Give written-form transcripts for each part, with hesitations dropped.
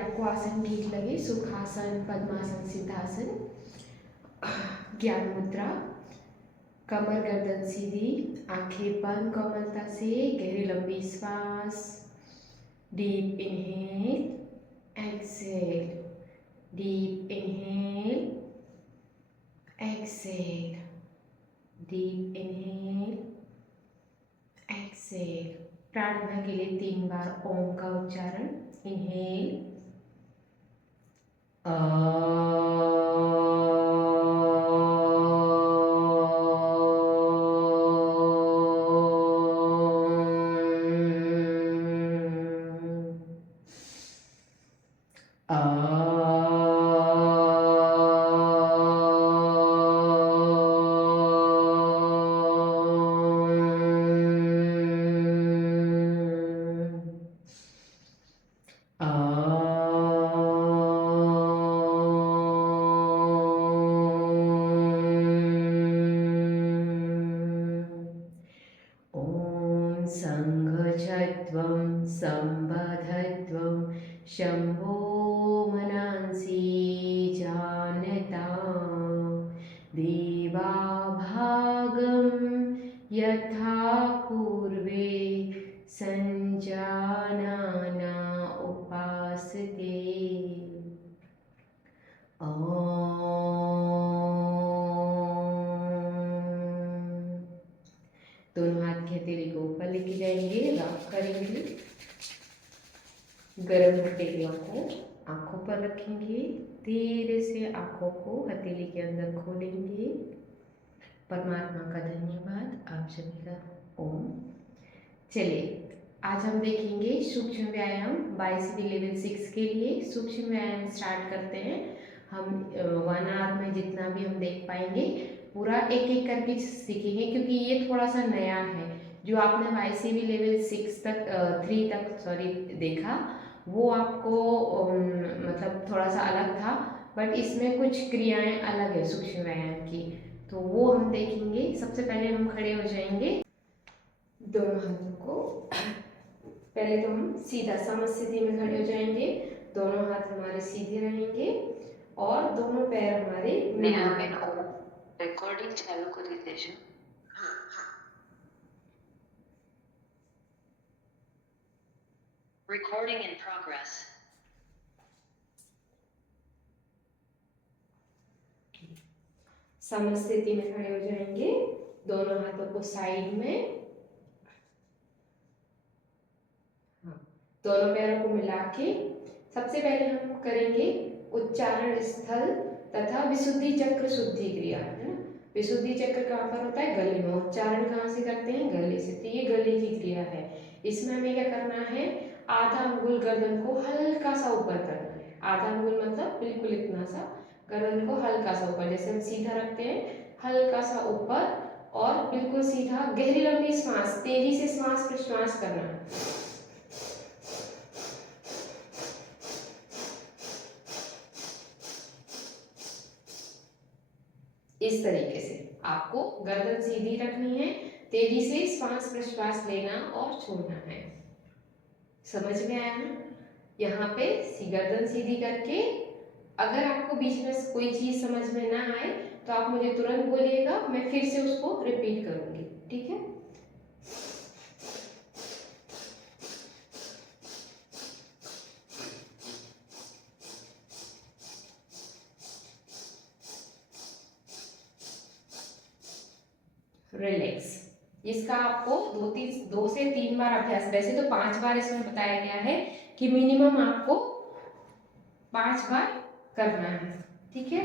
आपको आसन ठीक लगे, सुखासन, पद्मासन, सिद्धासन, ज्ञान मुद्रा, कमर गर्दन सीधी, आंखें बंद कोमलता से, गहरी लंबी श्वास, deep inhale, exhale, deep inhale, exhale, deep inhale, exhale. प्रार्थना के लिए 3 बार ओम का उच्चारण। इनहेल, संघछत्वं संबधत्वं शम्भो मनांसि जानता देवाभागं यथा पूर्वे संजानाना उपासते। दोनों हाथ की हथेली को ऊपर लेके जाएंगे, रॉक करेंगे, गरम हथेलियों को आंखों पर रखेंगे, धीरे से आंखों को हथेली के अंदर खोलेंगे। परमात्मा का धन्यवाद, आप सभी का ओम। चलिए आज हम देखेंगे सूक्ष्म व्यायाम वाईसीबी लेवल 6 के लिए। सूक्ष्म व्यायाम स्टार्ट करते हैं। हम 1 आवर में जितना भी हम देख पाएंगे पूरा एक एक करके सीखेंगे, क्योंकि ये थोड़ा सा नया है। जो आपने वाईसीबी लेवल 6 तक 3 तक देखा वो आपको मतलब थोड़ा सा अलग था, बट इसमें कुछ क्रियाएं अलग है सूक्ष्म व्यायाम की, तो वो हम देखेंगे। सबसे पहले हम खड़े हो जाएंगे, दोनों हाथों को पहले तो हम सीधा समस्थिति में खड़े हो जाएंगे, दोनों हाथ हमारे सीधे रहेंगे और दोनों पैर हमारे रिकॉर्डिंग चालू कर दीजिए। Recording in progress. समस्थिति में खड़े हो जाएंगे, दोनों हाथों को साइड में, दोनों पैरों को मिला के सबसे पहले हम करेंगे उच्चारण स्थल तथा विशुद्धि चक्र शुद्धि क्रिया, है ना। विशुद्धि चक्र कहाँ पर होता है? गले में। उच्चारण कहाँ से करते हैं? गले से। तो ये गले की क्रिया है। इसमें हमें क्या करना है? आधा अंगुल गर्दन को हल्का सा ऊपर करना है। आधा अंगुल मतलब बिल्कुल इतना सा, गर्दन को हल्का सा ऊपर, जैसे हम सीधा रखते हैं हल्का सा ऊपर, और बिल्कुल सीधा। गहरी लंबी श्वास, तेजी से श्वास प्रश्वास करना है। इस तरीके से आपको गर्दन सीधी रखनी है, तेजी से श्वास प्रश्वास लेना और छोड़ना है। समझ में आया ना? यहाँ पे गर्दन सीधी करके, अगर आपको बीच में कोई चीज समझ में ना आए तो आप मुझे तुरंत बोलिएगा, मैं फिर से उसको रिपीट करूंगी, ठीक है। रिलैक्स। इसका आपको 2 से 3 बार अभ्यास, वैसे तो 5 बार इसमें बताया गया है कि मिनिमम आपको 5 बार करना है, ठीक है।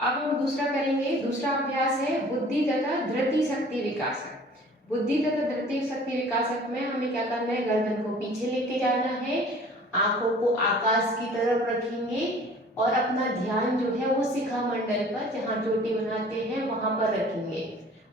अब हम दूसरा करेंगे। दूसरा अभ्यास है बुद्धि तथा धृति शक्ति विकासक। बुद्धि तथा धृति शक्ति विकासक में हमें क्या करना है? गर्दन को पीछे लेके जाना है, आंखों को आकाश की तरफ रखेंगे और अपना ध्यान जो है वो शिखा मंडल पर, जहाँ चोटी बनाते हैं वहां पर रखेंगे,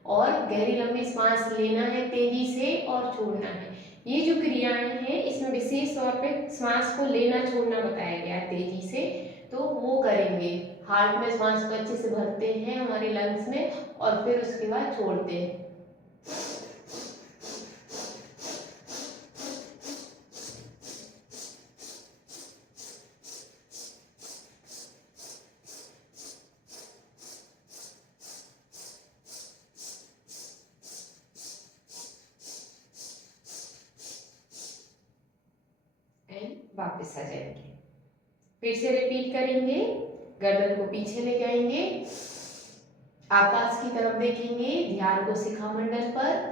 और गहरी लंबी सांस लेना है तेजी से और छोड़ना है। ये जो क्रियाएं हैं इसमें विशेष तौर पे सांस को लेना छोड़ना बताया गया है तेजी से, तो वो करेंगे। हार्ट में सांस को अच्छे से भरते हैं हमारे लंग्स में, और फिर उसके बाद छोड़ते हैं। वापस आ जाएंगे। फिर से रिपीट करेंगे, गर्दन को पीछे ले जाएंगे, आकाश की तरफ देखेंगे, ध्यान को शिखामंडल पर।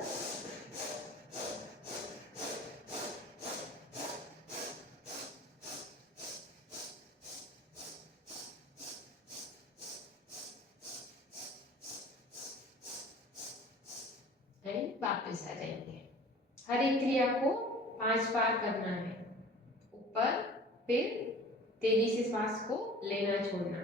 वापस आ जाएंगे। हर एक क्रिया को 5 बार करना है। ऊपर, फिर तेजी से श्वास को लेना छोड़ना।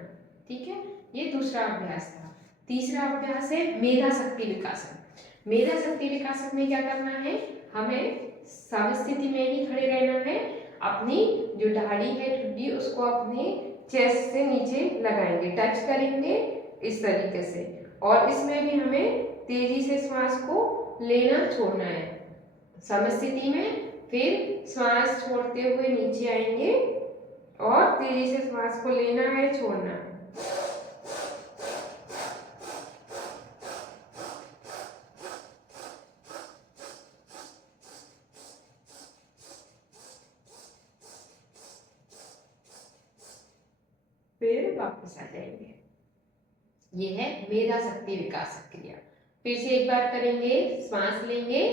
ठीक है, ये दूसरा अभ्यास था। तीसरा अभ्यास है मेधा शक्ति विकासक। मेधा शक्ति विकासक में क्या करना है, हमें समस्थिति में ही खड़े रहना है। अपनी जो दाढ़ी है ठुड्डी, उसको अपने चेस्ट से नीचे लगाएंगे, टच करेंगे इस तरीके से। और इसमें भी हमें तेजी से श्वास को लेना छोड़ना है समस्थिति में। फिर श्वास छोड़ते हुए नीचे आएंगे और तेजी से श्वास को लेना है, छोड़ना है। फिर वापस आ जाएंगे। ये है मेधा शक्ति विकास क्रिया। फिर से एक बार करेंगे, श्वास लेंगे,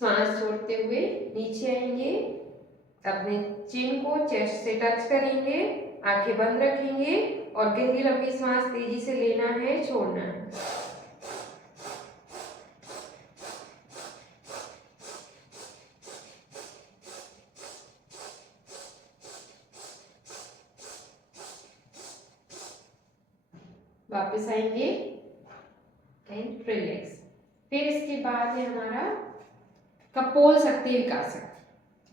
श्वास छोड़ते हुए नीचे आएंगे, अपने चिन को चेस्ट से टच करेंगे, आंखें बंद रखेंगे और गहरी लंबी श्वास तेजी से लेना है, छोड़ना है। वापस आएंगे एंड रिलैक्स। फिर इसके बाद है हमारा कपोल शक्ति विकासक।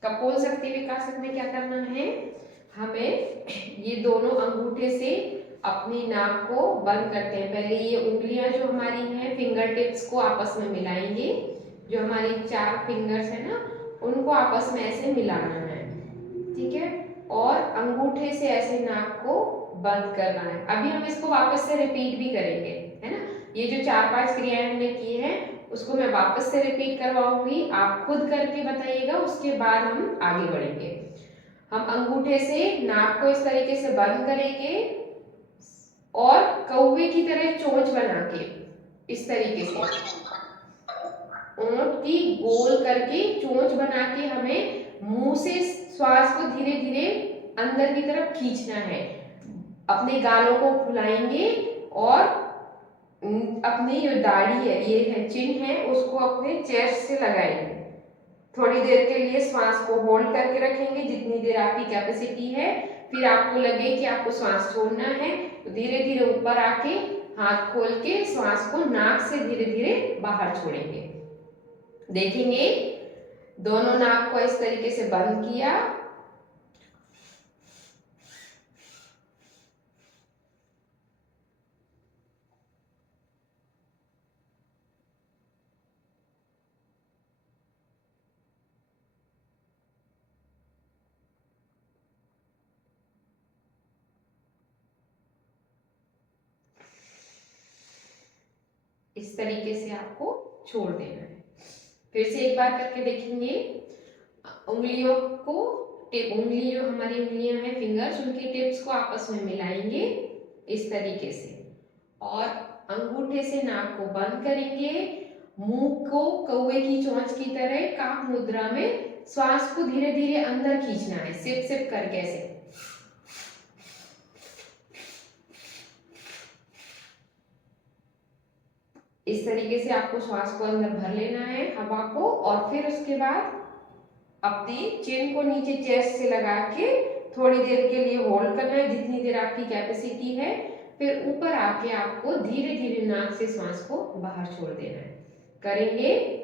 कपोल शक्ति विकासक में क्या करना है, हमें ये दोनों अंगूठे से अपनी नाक को बंद करते हैं। पहले ये उंगलियां जो हमारी हैं फिंगर टिप्स को आपस में मिलाएंगे। जो हमारी 4 फिंगर्स है ना, उनको आपस में ऐसे मिलाना है। ठीक है, और अंगूठे से ऐसे नाक को बंद करना है। अभी हम इसको वापस से रिपीट भी करेंगे, है ना। ये जो 4-5 क्रियाएं हमने की है उसको मैं वापस से रिपीट करवाऊंगी, आप खुद करके बताइएगा, उसके बाद हम आगे बढ़ेंगे। हम अंगूठे से नाक को इस तरीके से बंद करेंगे और कौवे की तरह चोंच बना के इस तरीके से ओंठ की गोल करके चोंच बना के हमें मुंह से श्वास को धीरे धीरे अंदर की तरफ खींचना है। अपने गालों को फुलाएंगे और अपनी जो दाढ़ी है, ये है चिन्ह है, उसको अपने चेस्ट से लगाएंगे। थोड़ी देर के लिए श्वास को होल्ड करके रखेंगे, जितनी देर आपकी कैपेसिटी है। फिर आपको लगे कि आपको श्वास छोड़ना है तो धीरे धीरे ऊपर आके हाथ खोल के श्वास को नाक से धीरे धीरे बाहर छोड़ेंगे। देखेंगे दोनों नाक को इस तरीके से बंद किया, इस तरीके से आपको छोड़ देना है। फिर से एक बार करके देखेंगे। उंगलियों को उंगली जो हमारी उंगलियां हैं फिंगर्स, उनकी टिप्स को आपस में मिलाएंगे इस तरीके से और अंगूठे से नाक को बंद करेंगे। मुंह को कौवे की चोंच की तरह काक मुद्रा में श्वास को धीरे धीरे अंदर खींचना है, सिप सिप करके ऐसे। इस तरीके से आपको श्वास को अंदर भर लेना है हवा को, और फिर उसके बाद अपनी चिन को नीचे चेस्ट से लगा के थोड़ी देर के लिए होल्ड करना है, जितनी देर आपकी कैपेसिटी है। फिर ऊपर आके आपको धीरे धीरे नाक से श्वास को बाहर छोड़ देना है। करेंगे।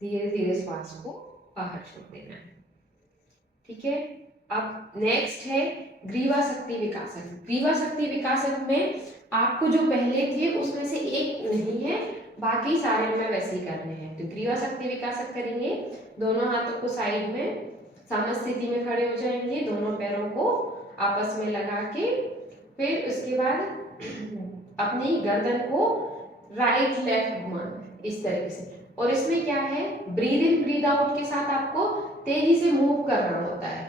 धीरे धीरे श्वास को बाहर छोड़ देना है। ठीक है, अब नेक्स्ट है ग्रीवा शक्ति विकासक। ग्रीवा शक्ति विकासक में आपको जो पहले थे उसमें से एक नहीं है, बाकी सारे में वैसे ही करने हैं। तो ग्रीवा शक्ति विकासक करेंगे, दोनों हाथों को साइड में समस्थिति में खड़े हो जाएंगे, दोनों पैरों को आपस में लगा के, फिर उसके बाद अपनी गर्दन को राइट लेफ्ट घुमाना इस तरीके से। और इसमें क्या है, ब्रीद इन ब्रीद आउट के साथ आपको तेजी से मूव करना होता है।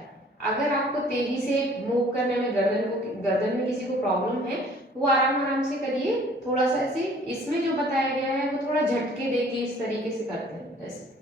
अगर आपको तेजी से मूव करने में गर्दन में किसी को प्रॉब्लम है, वो आराम आराम से करिए, थोड़ा सा ऐसे। इसमें जो बताया गया है वो थोड़ा झटके देके इस तरीके से करते हैं जैसे।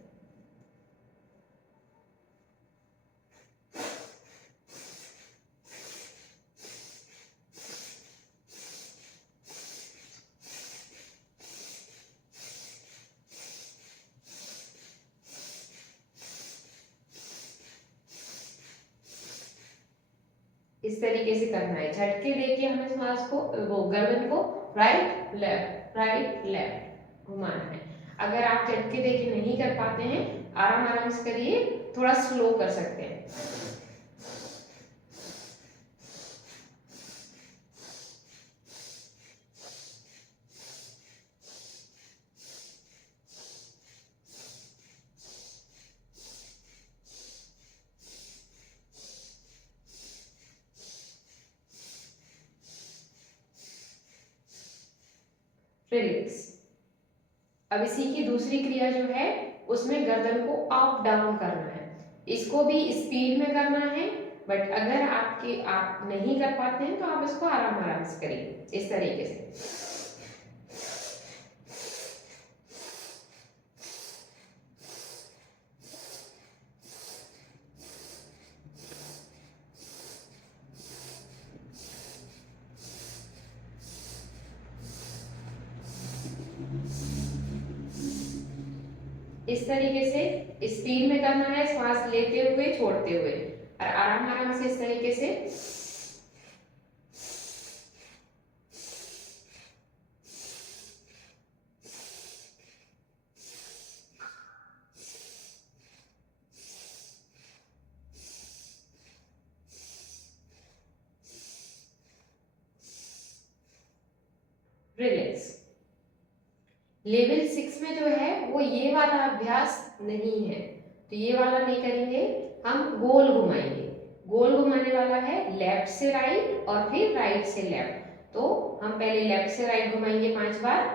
इस तरीके से करना है, झटके देके हमें सांस को, वो गर्दन को राइट लेफ्ट घुमाना है। अगर आप झटके देके नहीं कर पाते हैं, आराम आराम से करिए, थोड़ा स्लो कर सकते हैं। रिलैक्स। अब इसी की दूसरी क्रिया जो है उसमें गर्दन को अप डाउन करना है। इसको भी स्पीड में करना है, बट अगर आप नहीं कर पाते हैं तो आप इसको आराम आराम से करिए इस तरीके से। इस तरीके से स्पीड में करना है, श्वास लेते हुए छोड़ते हुए, और आराम आराम से इस तरीके से। रिलैक्स। लेवल 6 में जो है वो ये वाला अभ्यास नहीं है, तो ये वाला नहीं करेंगे, हम गोल घुमाएंगे। गोल घुमाने वाला है लेफ्ट से राइट और फिर राइट से लेफ्ट। तो हम पहले लेफ्ट से राइट घुमाएंगे 5 बार,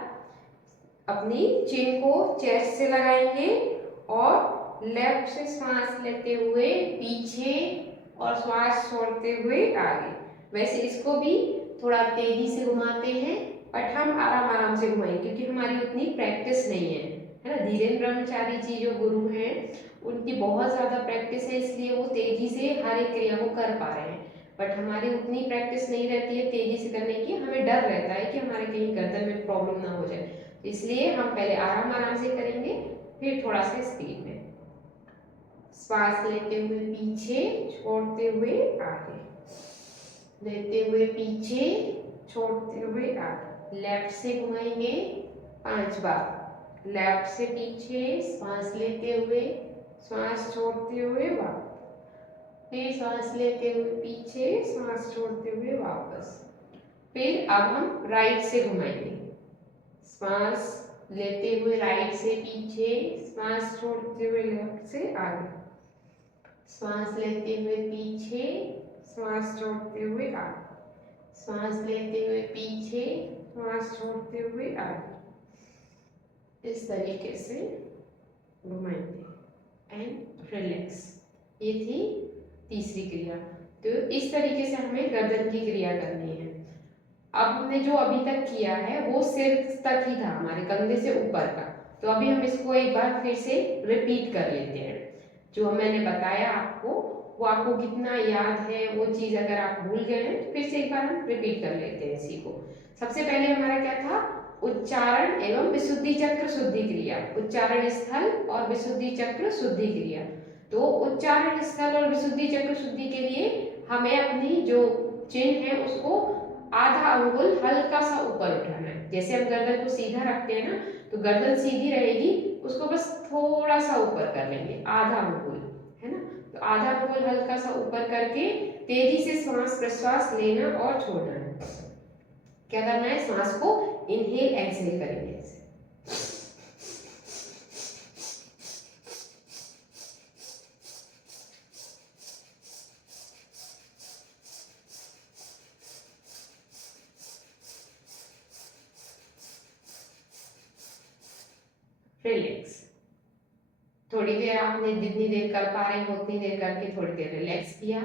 अपनी चिन को चेस्ट से लगाएंगे और लेफ्ट से सांस लेते हुए पीछे और श्वास छोड़ते हुए आगे। वैसे इसको भी थोड़ा तेजी से घुमाते हैं, बट हम आराम आराम से घुमाएंगे क्योंकि हमारी उतनी प्रैक्टिस नहीं है ना। धीरेन्द्र ब्रह्मचारी जी जो गुरु हैं उनकी बहुत ज़्यादा प्रैक्टिस है, इसलिए वो तेजी से हर एक क्रिया को कर पा रहे हैं, बट हमारी उतनी प्रैक्टिस नहीं रहती है तेजी से करने की। हमें डर रहता है कि हमारे कहीं गर्दन में प्रॉब्लम ना हो जाए, इसलिए हम पहले आराम आराम से करेंगे, फिर थोड़ा सा स्पीड में। श्वास लेते हुए पीछे, छोड़ते हुए आगे, लेते हुए पीछे, छोड़ते हुए आगे। लेफ्ट से घुमाएंगे 5 बार, लेफ्ट से पीछे, श्वास लेते हुए, श्वास छोड़ते हुए वापस, फिर श्वास लेते हुए पीछे, श्वास छोड़ते हुए वापस। फिर अब हम राइट से घुमाएंगे, श्वास लेते हुए राइट से पीछे, श्वास छोड़ते हुए लेफ्ट से आगे, श्वास लेते हुए पीछे, श्वास छोड़ते हुए आगे, श्वास लेते हुए पीछे, श्वास छोड़ते हुए आगे। इस तरीके से घुमाएंगे एंड रिलैक्स। ये थी तीसरी क्रिया। तो इस तरीके से हमें गर्दन की क्रिया करनी है। अब हमने जो अभी तक किया है वो सिर तक ही था, हमारे कंधे से ऊपर का। तो अभी हम इसको एक बार फिर से रिपीट कर लेते हैं। जो मैंने बताया आपको, वो आपको कितना याद है वो चीज़ अगर आप भूल गए हैं तो फिर से एक बार हम रिपीट कर लेते हैं इसी को। सबसे पहले हमारा क्या था, उच्चारण एवं विशुद्धि चक्र शुद्धि क्रिया। उच्चारण स्थल और विशुद्धि चक्र शुद्धि क्रिया। तो उच्चारण स्थल और विशुद्धि चक्र शुद्धि के लिए हमें अपनी जो चिन्ह है उसको आधा अंगुल हल्का सा ऊपर उठाना है। जैसे हम गर्दन को सीधा रखते हैं ना, तो गर्दन सीधी रहेगी, उसको बस थोड़ा सा ऊपर कर लेंगे, आधा अंगुल, है ना। तो तो आधा अंगुल हल्का सा ऊपर करके तेजी से श्वास प्रश्वास लेना और छोड़ना है। क्या करना है, श्वास को इनहेल एक्सहेल करेंगे। रिलैक्स। थोड़ी देर आपने जितनी देर कर पा रहे हैं उतनी देर करके थोड़ी देर रिलैक्स किया,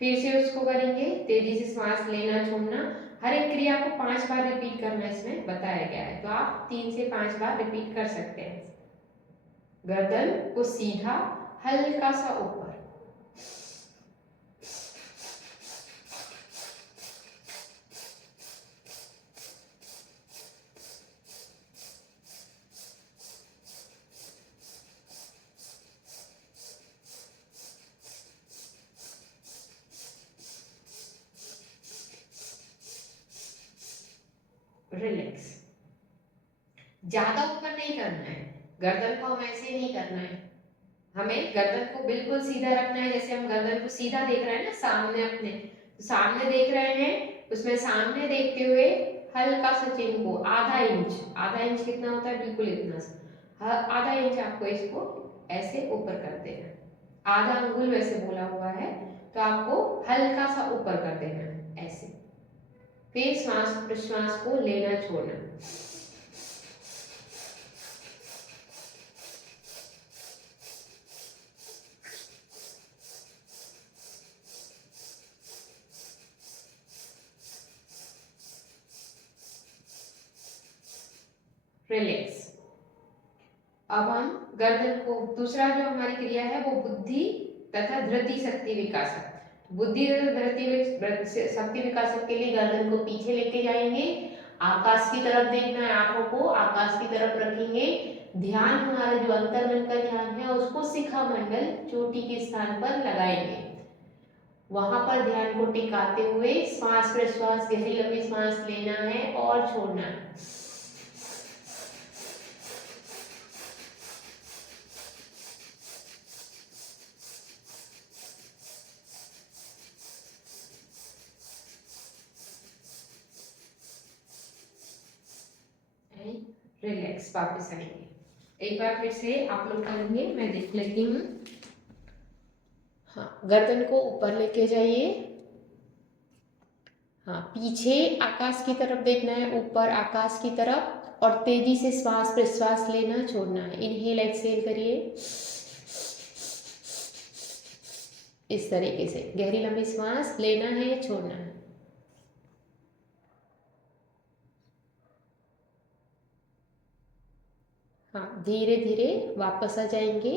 फिर से उसको करेंगे तेजी से श्वास लेना छोड़ना। हर एक क्रिया को 5 बार रिपीट करना इसमें बताया गया है, तो आप 3 से 5 बार रिपीट कर सकते हैं। गर्दन को सीधा हल्का सा ऊपर, रिलैक्स। ज्यादा ऊपर नहीं करना है, गर्दन को हम ऐसे नहीं करना है, हमें गर्दन को बिल्कुल सीधा रखना है। जैसे हम गर्दन को सीधा देख रहे हैं ना सामने अपने, तो सामने देख रहे हैं, उसमें सामने देखते हुए हल्का सा चिन को आधा इंच कितना होता है, बिल्कुल इतना सा, आधा इंच आपको इसको ऐसे ऊपर कर देना है। आधा अंगुल वैसे बोला हुआ है, तो आपको हल्का सा ऊपर कर देना है ऐसे। फिर श्वास प्रश्वास को लेना छोड़ना। रिलैक्स। अब हम गर्दन को, दूसरा जो हमारी क्रिया है वो बुद्धि तथा धृति शक्ति विकासक। बुद्धि तथा धृति शक्ति विकासक के लिए गर्दन को पीछे लेके जाएंगे, आकाश की तरफ देखना है, आंखों को आकाश की तरफ रखेंगे। ध्यान हमारा जो अंतर्मन का ध्यान है उसको शिखा मंडल चोटी के स्थान पर लगाएंगे। वहां पर ध्यान को टिकाते हुए श्वास प्रश्वास गहरी लंबी श्वास लेना है और छोड़ना है। रिलैक्स। वापस आएंगे, एक बार फिर से आप लोग करेंगे, मैं देख लेती हूँ। हाँ, गर्दन को ऊपर लेके जाइए, हाँ पीछे आकाश की तरफ देखना है, ऊपर आकाश की तरफ, और तेजी से श्वास प्रश्वास लेना छोड़ना है। इनहेल एक्सहेल करिए इस तरीके से, गहरी लंबी श्वास लेना है छोड़ना है। हाँ, धीरे धीरे वापस आ जाएंगे।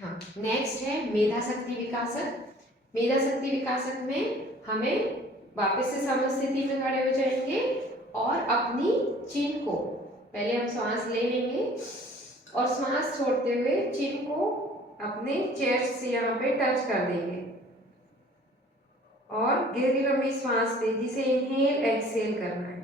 हाँ, नेक्स्ट है मेधा शक्ति विकासक। मेधा शक्ति विकासक में हमें वापस से समस्थिति में खड़े हो जाएंगे और अपनी चिन को, पहले हम श्वास ले लेंगे और श्वास छोड़ते हुए चिन को अपने चेस्ट से यहाँ पे टच कर देंगे और गहरी लंबी श्वास तेजी से इनहेल एक्सहेल करना है।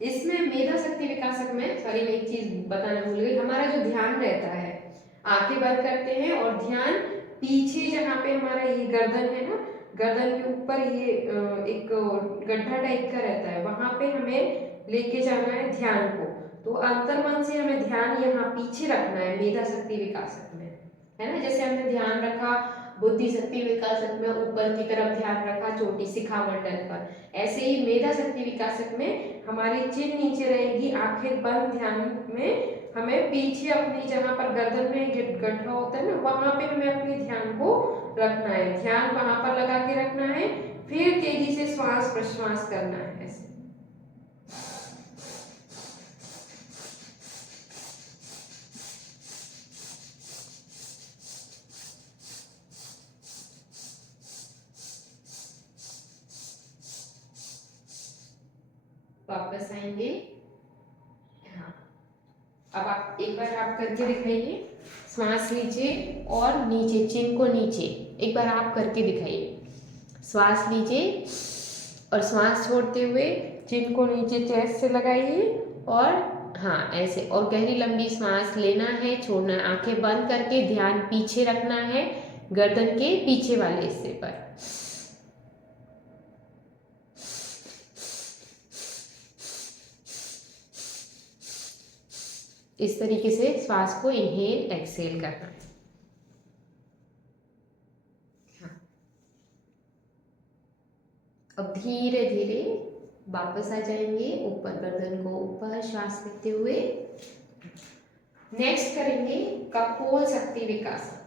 इसमें मेधा शक्ति विकासक में, सॉरी मैं एक चीज बताना भूल गई, हमारा जो ध्यान रहता है, आंखें बंद करते हैं और ध्यान पीछे जहाँ पे हमारा ये गर्दन है ना, गर्दन के ऊपर ये एक गड्ढा टाइप का रहता है, वहां पे हमें लेके जाना है ध्यान को। तो अंतर्मन से हमें ध्यान यहाँ पीछे रखना है मेधा शक्ति विकासक में, है ना। जैसे हमने ध्यान रखा बुद्धि शक्ति विकासक में, ऊपर की तरफ ध्यान रखा चोटी शिखा मंडल पर, ऐसे ही मेधा शक्ति विकासक में हमारी चिन नीचे रहेगी, आंखें बंद, ध्यान में हमें पीछे अपनी जहाँ पर गर्दन में गड्ढा होता है ना, वहां पे हमें अपने ध्यान को रखना है। ध्यान वहां पर लगा के रखना है, फिर तेजी से श्वास प्रश्वास करना है ऐसे। वापस आएंगे। हाँ, अब आप एक बार आप करके दिखाइए, श्वास लीजिए और नीचे, चिन को नीचे एक बार आप करके दिखाइए। श्वास लीजिए और श्वास छोड़ते हुए चिन को नीचे चेस्ट से लगाइए और हाँ ऐसे, और गहरी लंबी सांस लेना है, छोड़ना है, आंखें बंद करके ध्यान पीछे रखना है, गर्दन के पीछे वाले हिस्से पर। इस तरीके से श्वास को इनहेल एक्सहेल करना है। हाँ। अब धीरे धीरे वापस आ जाएंगे ऊपर, गर्दन को ऊपर श्वास लेते हुए। नेक्स्ट करेंगे कपोल शक्ति विकासक।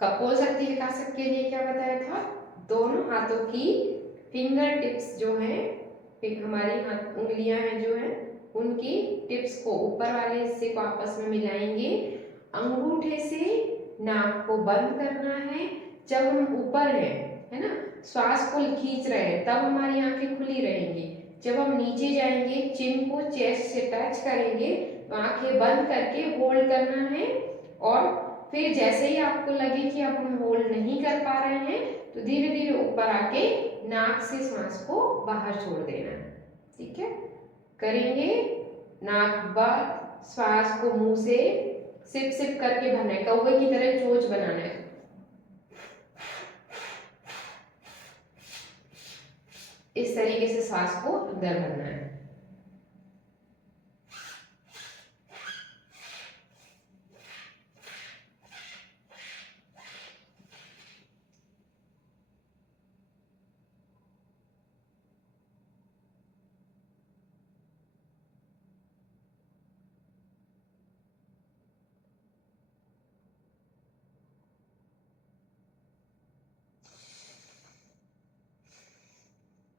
कपोल शक्ति विकासक के लिए क्या बताया था, दोनों हाथों की फिंगर टिप्स जो है, हमारी हाथ उंगलियां हैं जो है, उनकी टिप्स को ऊपर वाले हिस्से को आपस में मिलाएंगे, अंगूठे से नाक को बंद करना है। जब हम ऊपर है ना, श्वास को खींच रहे हैं, तब हमारी आंखें खुली रहेंगी। जब हम नीचे जाएंगे, चिन को चेस्ट से टच करेंगे, तो आंखें बंद करके होल्ड करना है, और फिर जैसे ही आपको लगे कि अब हम होल्ड नहीं कर पा रहे हैं, तो धीरे धीरे ऊपर आके नाक से सांस को बाहर छोड़ देना है। ठीक है, करेंगे। नाक बंद, श्वास को मुंह से सिप सिप करके भरना है, कौवे की तरह चोंच बनाना है। इस तरीके से श्वास को अंदर भरना है।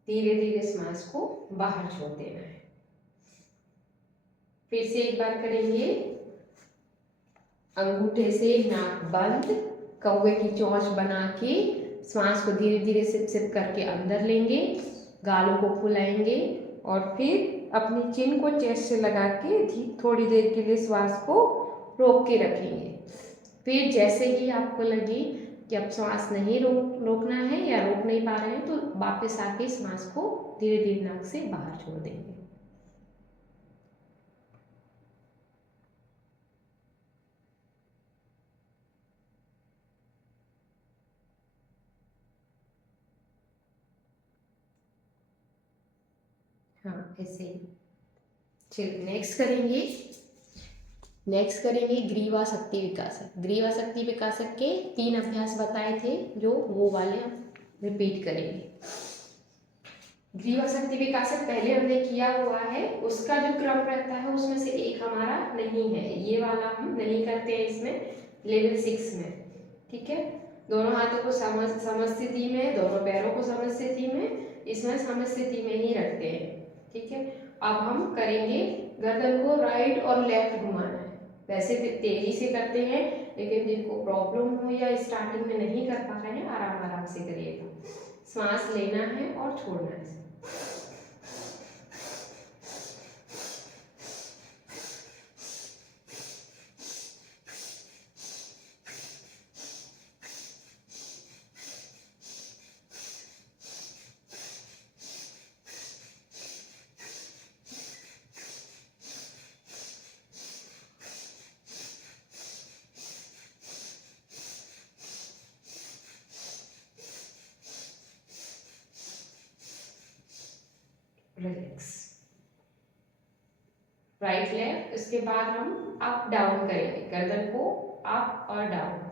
धीरे धीरे सांस को बाहर छोड़ देना है। फिर से एक बार करेंगे। अंगूठे से नाक बंद, कौवे की चोंच बना के सांस को धीरे धीरे सिप सिप करके अंदर लेंगे, गालों को फुलाएंगे, और फिर अपनी चिन को चेस्ट से लगा के थोड़ी देर के लिए श्वास को रोक के रखेंगे। फिर जैसे ही आपको लगे कि अब श्वास नहीं रोकना है या रोक नहीं पा रहे हैं, तो वापस आके सांस को धीरे धीरे नाक से बाहर छोड़ देंगे। हाँ ऐसे ही। चलिए नेक्स्ट करेंगे ग्रीवा शक्ति विकासक। ग्रीवा शक्ति विकासक के 3 अभ्यास बताए थे, जो वो वाले हम रिपीट करेंगे। ग्रीवा शक्ति विकासक पहले हमने किया हुआ है, उसका जो क्रम रहता है उसमें से एक हमारा नहीं है, ये वाला हम नहीं करते हैं इसमें, लेवल 6 में। ठीक है, दोनों हाथों को समस्थिति में, दोनों पैरों को समस्थिति में, इसमें समस्थिति में ही रखते हैं। ठीक है, अब हम करेंगे, गर्दन को राइट और लेफ्ट घुमाना है। वैसे तेजी से करते हैं, लेकिन जिनको प्रॉब्लम हो या स्टार्टिंग में नहीं कर पा रहे हैं, आराम आराम से करिएगा। सांस लेना है और छोड़ना है। रिलैक्स। राइट लेफ्ट, इसके बाद हम अप डाउन करेंगे, गर्दन को अप और डाउन।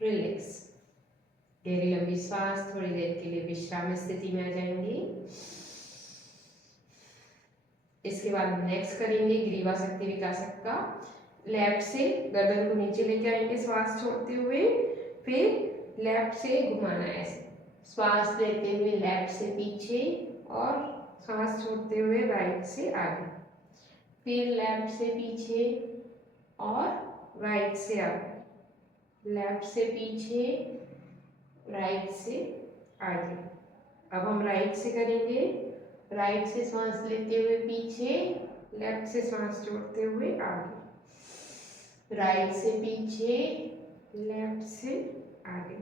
रिलैक्स। गहरी लंबी श्वास, थोड़ी देर के लिए विश्राम स्थिति में आ जाएंगे। इसके बाद हम नेक्स्ट करेंगे ग्रीवा शक्ति विकासक का। लेफ्ट से गर्दन को नीचे लेके आएंगे श्वास छोड़ते हुए, फिर लेफ्ट से घुमाना है ऐसे, श्वास लेते हुए लेफ्ट से पीछे और सांस छोड़ते हुए राइट से आगे, फिर लेफ्ट से पीछे और राइट से आगे, लेफ्ट से पीछे, राइट से आगे। अब हम राइट से करेंगे, राइट से सांस लेते हुए पीछे, लेफ्ट से सांस छोड़ते हुए आगे, राइट से पीछे, लेफ्ट से आगे,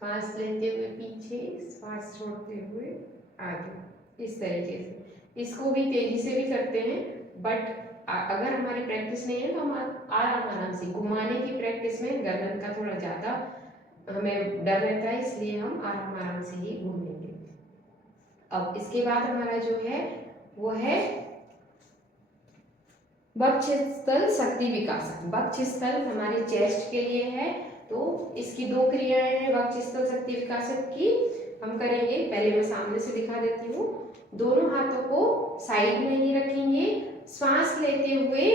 सांस लेते हुए पीछे, सांस छोड़ते हुए आगे। इस तरीके से इसको भी तेजी से भी करते हैं, बट अगर हमारी प्रैक्टिस नहीं है तो हम आराम आराम से, घुमाने की प्रैक्टिस में गर्दन का थोड़ा ज़्यादा हमें डर रहता है, इसलिए हम आराम आराम से ही घूमेंगे। अब इसके बाद हमारा जो है वो है वक्षस्थल शक्ति विकासक। वक्षस्थल हमारे चेस्ट के लिए है, तो इसकी दो क्रियाएं हैं वक्षस्थल शक्ति विकासक की। हम करेंगे, पहले मैं सामने से दिखा देती हूँ। दोनों हाथों को साइड में ही रखेंगे, श्वास लेते हुए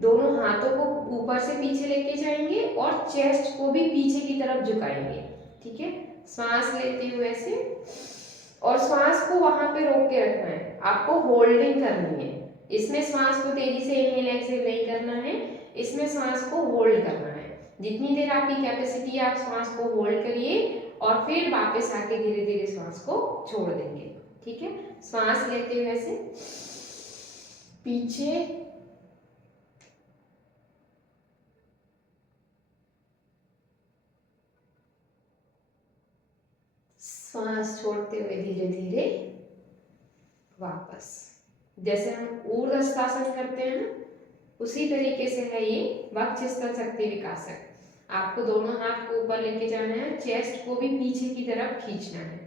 दोनों हाथों को ऊपर से पीछे लेके जाएंगे और चेस्ट को भी पीछे की तरफ झुकाएंगे। ठीक है, श्वास लेते हुए ऐसे, और श्वास को वहां पे रोक के रखना है, आपको होल्डिंग करनी है। इसमें श्वास को तेजी से इनहेल एक्सहेल नहीं करना है, इसमें श्वास को होल्ड करना है। जितनी देर आपकी कैपेसिटी है आप श्वास को होल्ड करिए और फिर वापस आके धीरे धीरे श्वास को छोड़ देंगे। ठीक है, श्वास लेते हुए ऐसे पीछे, श्वास छोड़ते हुए धीरे धीरे वापस। जैसे हम ऊर्ध्वश्वासन करते हैं ना, उसी तरीके से है ये वक्षस्थल शक्ति विकासक। आपको दोनों हाथ को ऊपर लेके जाना है, चेस्ट को भी पीछे की तरफ खींचना है।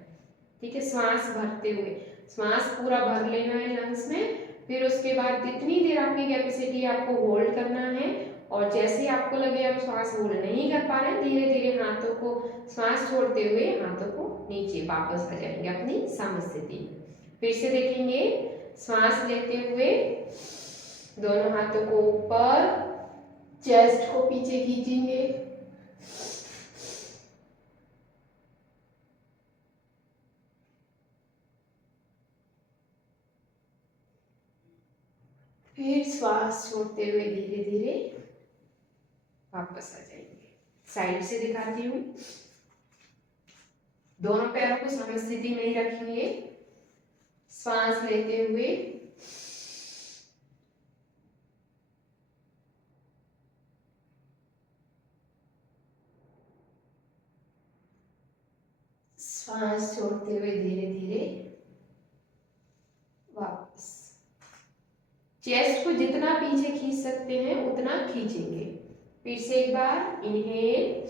ठीक है, श्वास भरते हुए, श्वास पूरा भर लेना है लंग्स में, फिर उसके बाद जितनी देर आपकी कैपेसिटी आपको होल्ड करना है, और जैसे ही आपको लगे आप श्वास होल्ड नहीं कर पा रहे हैं, धीरे धीरे हाथों को, श्वास छोड़ते हुए हाथों को नीचे वापस आ जाएंगे अपनी समस्थिति में। फिर से देखेंगे, श्वास लेते हुए दोनों हाथों को ऊपर, चेस्ट को पीछे खींचेंगे, फिर श्वास छोड़ते हुए धीरे धीरे वापस आ जाएंगे। साइड से दिखाती हूँ, दोनों पैरों को समस्थिति में ही रखेंगे, श्वास लेते हुए श्वास छोड़ते हुए धीरे धीरे वापस। चेस्ट को जितना पीछे खींच सकते हैं उतना खींचेंगे। फिर से एक बार इनहेल,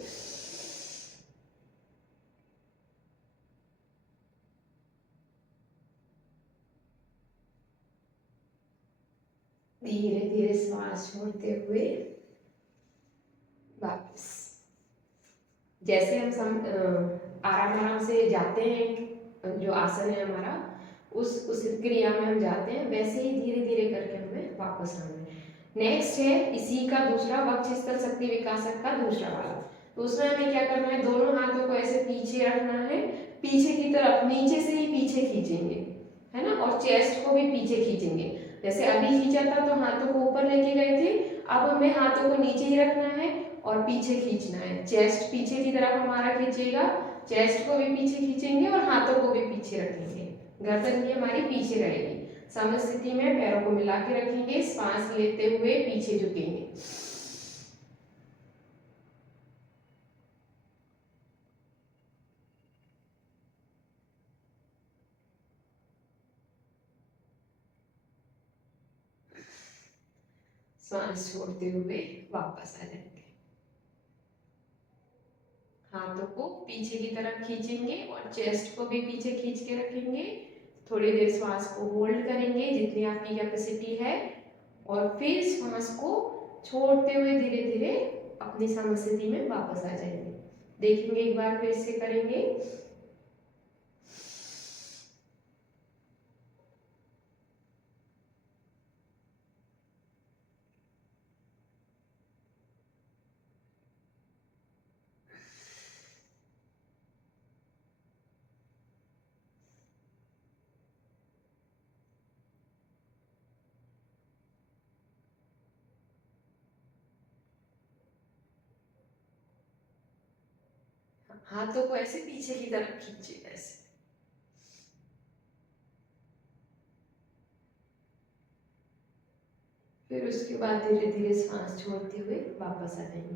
धीरे धीरे श्वास छोड़ते हुए वापस। जैसे हम आराम आराम से जाते हैं, जो आसन है हमारा, उस क्रिया में हम जाते हैं, वैसे ही धीरे धीरे करके हमें वापस आना है। नेक्स्ट है इसी का दूसरा वक्षस्थल शक्ति विकासक का दूसरा वाला। तो उसमें हमें क्या करना है, दोनों हाथों को ऐसे पीछे रखना है, पीछे की तरफ, नीचे से ही पीछे खींचेंगे, है ना, और चेस्ट को भी पीछे खींचेंगे। जैसे अभी खींचा था तो हाथों को ऊपर लेके गए थे, अब हमें हाथों को नीचे ही रखना है और पीछे खींचना है। चेस्ट पीछे की तरफ हमारा खींचेगा, चेस्ट को भी पीछे खींचेंगे और हाथों को भी पीछे रखेंगे, गर्दन भी हमारी पीछे रहेगी। समस्थिति में पैरों को मिला के रखेंगे, श्वास लेते हुए पीछे झुकेंगे। श्वास छोड़ते हुए वापस आ जाएंगे। हाथों को पीछे की तरफ खींचेंगे और चेस्ट को भी पीछे खींच के रखेंगे। थोड़ी देर श्वास को होल्ड करेंगे जितनी आपकी कैपेसिटी है, और फिर श्वास को छोड़ते हुए धीरे धीरे अपनी समस्थिति में वापस आ जाएंगे। देखेंगे, एक बार फिर से करेंगे। हाथों को ऐसे पीछे की तरफ खींचिए, ऐसे। फिर उसके बाद धीरे धीरे सांस छोड़ते हुए वापस आ जाएंगे।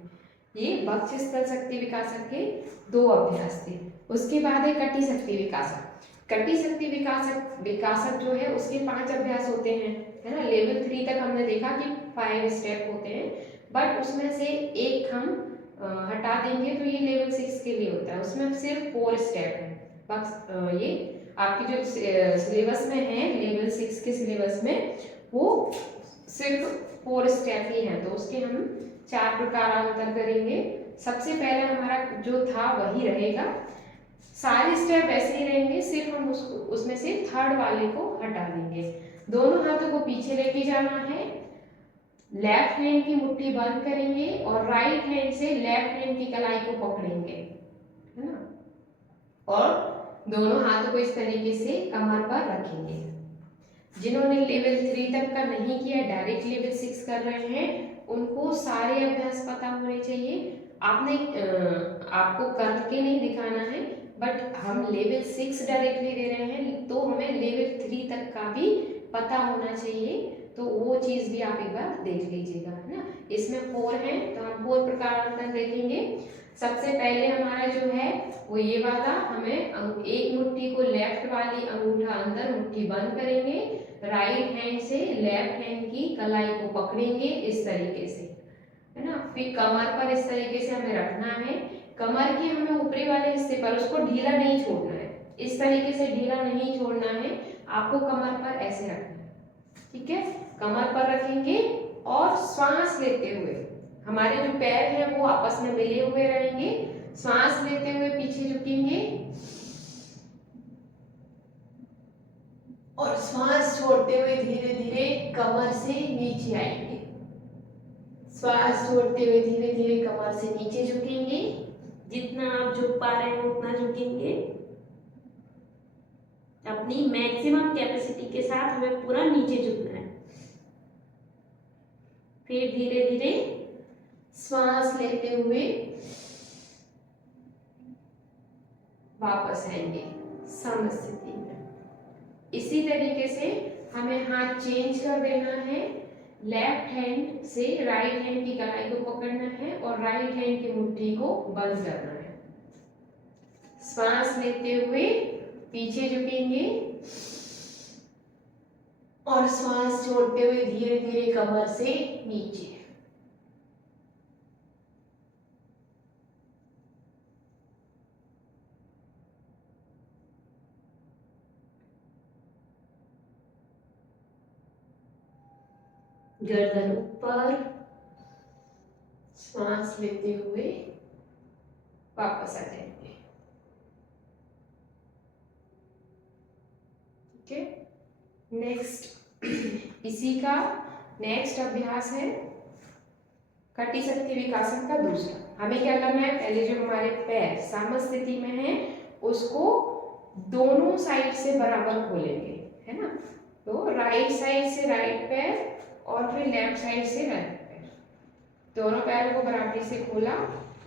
ये बक्षस्थल शक्ति विकासक के 2 अभ्यास थे। उसके बाद है कटी शक्ति विकासक। कटी शक्ति विकासक विकासक जो है उसके 5 अभ्यास होते हैं, है ना। लेवल 3 तक हमने देखा कि 5 स्टेप होते हैं, बट उसमें से एक हम हटा देंगे तो ये लेवल 6 के लिए होता है। उसमें सिर्फ 4 स्टेप है। बस ये आपकी जो सिलेबस में है, लेवल 6 के सिलेबस में वो सिर्फ 4 स्टेप ही हैं, तो उसके हम 4 प्रकारांतर करेंगे। सबसे पहले हमारा जो था वही रहेगा, सारे स्टेप ऐसे ही रहेंगे, सिर्फ हम उसको उसमें से थर्ड वाले को हटा देंगे। दोनों हाथों को पीछे लेके जाना है, लेफ्ट हैंड की मुट्ठी बंद करेंगे और राइट हैंड से लेफ्ट हैंड की कलाई को पकड़ेंगे, है ना। और दोनों हाथों को इस तरीके से कमर पर रखेंगे। जिन्होंने लेवल 3 तक का नहीं किया, डायरेक्ट लेवल 6 कर रहे हैं, उनको सारे अभ्यास पता होने चाहिए। आपने आपको करके नहीं दिखाना है, बट हम लेवल 6 डायरेक्टली दे रहे हैं, तो हमें लेवल 3 तक का भी पता होना चाहिए। तो वो चीज़ भी आप एक बार देख लीजिएगा, है ना। इसमें 4 हैं, तो हम 4 प्रकारांतर देखेंगे। सबसे पहले हमारा जो है वो ये वाला, हमें एक मुट्ठी को लेफ्ट वाली अंगूठा अंदर मुट्ठी बंद करेंगे, राइट हैंड से लेफ्ट हैंड की कलाई को पकड़ेंगे इस तरीके से, है ना। फिर कमर पर इस तरीके से हमें रखना है। कमर के हमें ऊपरी वाले हिस्से पर उसको ढीला नहीं छोड़ना है, इस तरीके से ढीला नहीं छोड़ना है, आपको कमर पर ऐसे रखना है, ठीक है। कमर पर रखेंगे और श्वास लेते हुए हमारे जो पैर हैं वो आपस में मिले हुए रहेंगे। श्वास लेते हुए पीछे झुकेंगे और श्वास छोड़ते हुए धीरे धीरे कमर से नीचे आएंगे। श्वास छोड़ते हुए धीरे धीरे कमर से नीचे झुकेंगे। जितना आप झुक पा रहे हैं उतना झुकेंगे। अपनी मैक्सिमम कैपेसिटी के साथ हमें पूरा नीचे झुकना है। फिर धीरे धीरे श्वास लेते हुए वापस आएंगे समस्थिति में। इसी तरीके से हमें हाथ चेंज कर देना है, लेफ्ट हैंड से राइट हैंड की कलाई को पकड़ना है और राइट हैंड की मुट्ठी को बंद करना है। श्वास लेते हुए पीछे झुकेंगे और श्वास छोड़ते हुए धीरे धीरे कमर से नीचे। गर्दन ऊपर, श्वास लेते हुए वापस आ जाएंगे, ठीक है। नेक्स्ट इसी का नेक्स्ट अभ्यास है कटी शक्ति विकासन का दूसरा। हमें क्या करना है, पहले जो हमारे पैर समस्थिति में है उसको दोनों साइड से बराबर खोलेंगे, है ना। तो राइट साइड से राइट पैर और फिर लेफ्ट साइड से लेफ्ट पैर, दोनों पैरों को बराबरी से खोला।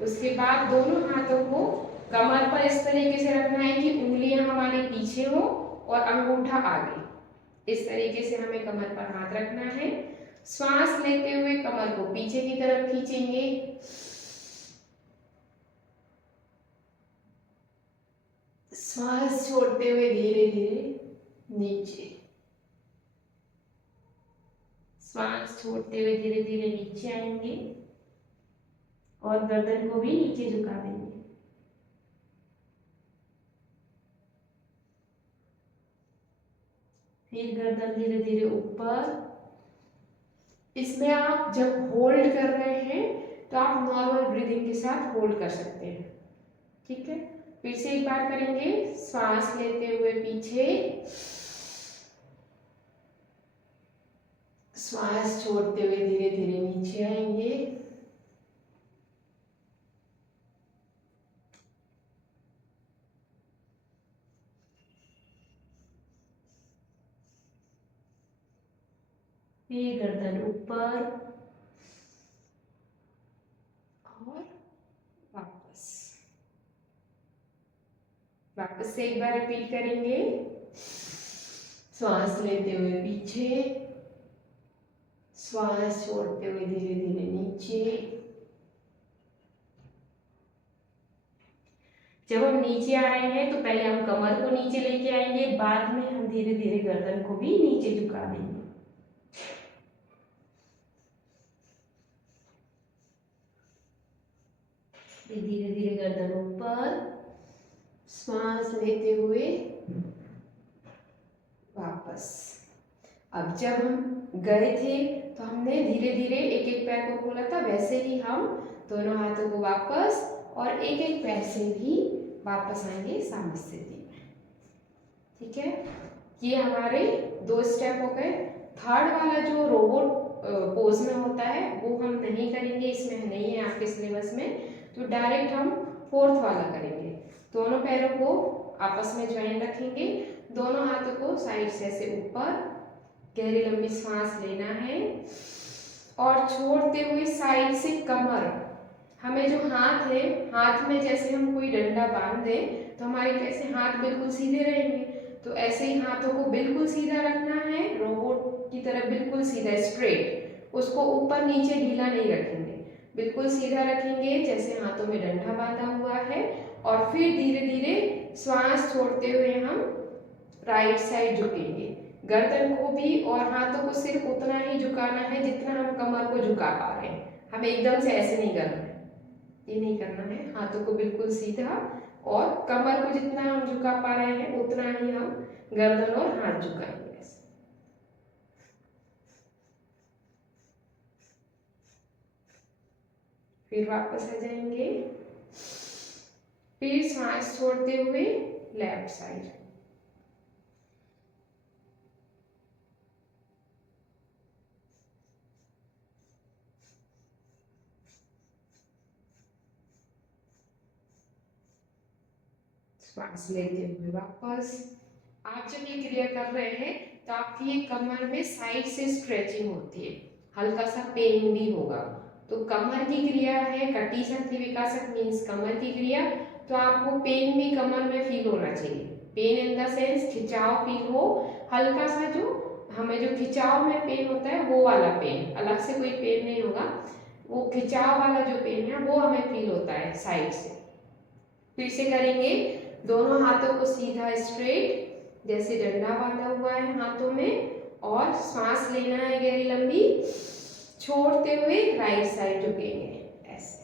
उसके बाद दोनों हाथों को कमर पर इस तरीके से रखना है कि उंगलियां हमारे पीछे हो और अंगूठा आगे। इस तरीके से हमें कमर पर हाथ रखना है। श्वास लेते हुए कमर को पीछे की तरफ खींचेंगे, श्वास छोड़ते हुए धीरे धीरे नीचे। श्वास छोड़ते हुए धीरे धीरे नीचे आएंगे और गर्दन को भी नीचे झुका देंगे। फिर गर्दन धीरे धीरे ऊपर। इसमें आप जब होल्ड कर रहे हैं तो आप नॉर्मल ब्रीदिंग के साथ होल्ड कर सकते हैं, ठीक है। फिर से एक बार करेंगे, श्वास लेते हुए पीछे, श्वास छोड़ते हुए धीरे धीरे नीचे आएंगे। फिर गर्दन ऊपर और वापस। वापस से एक बार रिपीट करेंगे। श्वास लेते हुए पीछे, श्वास छोड़ते हुए धीरे धीरे नीचे। जब हम नीचे आ रहे हैं तो पहले हम कमर को नीचे लेके आएंगे, बाद में हम धीरे धीरे गर्दन को भी नीचे झुका देंगे। धीरे धीरे गर्दन ऊपर, श्वास लेते हुए वापस। अब जब हम गए थे तो हमने धीरे धीरे एक एक पैर को खोला था, वैसे ही हम दोनों हाथों को वापस और एक एक पैर से भी वापस आएंगे सामने स्थिति में। ठीक है, ये हमारे 2 स्टेप हो गए। थर्ड वाला जो रोबोट पोज में होता है वो हम नहीं करेंगे, इसमें नहीं है आपके सिलेबस में, तो डायरेक्ट हम 4th वाला करेंगे। दोनों पैरों को आपस में ज्वाइन रखेंगे, दोनों हाथों को साइड से ऐसे ऊपर, गहरी लंबी सांस लेना है और छोड़ते हुए साइड से कमर। हमें जो हाथ है, हाथ में जैसे हम कोई डंडा बांध दें तो हमारे कैसे हाथ बिल्कुल सीधे रहेंगे, तो ऐसे ही हाथों को बिल्कुल सीधा रखना है, रोबोट की तरह बिल्कुल सीधा स्ट्रेट। उसको ऊपर नीचे ढीला नहीं रखेंगे, बिल्कुल सीधा रखेंगे जैसे हाथों में डंडा बांधा हुआ है। और फिर धीरे धीरे श्वास छोड़ते हुए हम राइट साइड झुकेंगे। गर्दन को भी और हाथों को सिर्फ उतना ही झुकाना है जितना हम कमर को झुका पा रहे हैं। हमें एकदम से ऐसे नहीं करना है, ये नहीं करना है। हाथों को बिल्कुल सीधा और कमर को जितना हम झुका पा रहे हैं उतना ही हम गर्दन और हाथ झुकाएंगे। फिर वापस आ जाएंगे, फिर सांस छोड़ते हुए लेफ्ट साइड। श्वास लेते हुए वापस। आप जब ये क्रिया कर रहे हैं तो आपकी ये कमर में साइड से स्ट्रेचिंग होती है, हल्का सा पेन भी होगा। तो कमर की क्रिया है, कटी शक्ति विकासक मीन्स कमर की क्रिया, तो आपको पेन भी कमर में फील होना चाहिए। पेन इन द सेंस खिंचाव फील हो, हल्का सा जो हमें जो खिंचाव में पेन होता है वो वाला पेन, अलग से कोई पेन नहीं होगा, वो खिंचाव वाला जो पेन है वो हमें फील होता है साइड से। फिर से करेंगे, दोनों हाथों को सीधा स्ट्रेट जैसे डंडा बांधा हुआ है हाथों में, और सांस लेना है गहरी लंबी, छोड़ते हुए राइट साइड झुकेंगे ऐसे।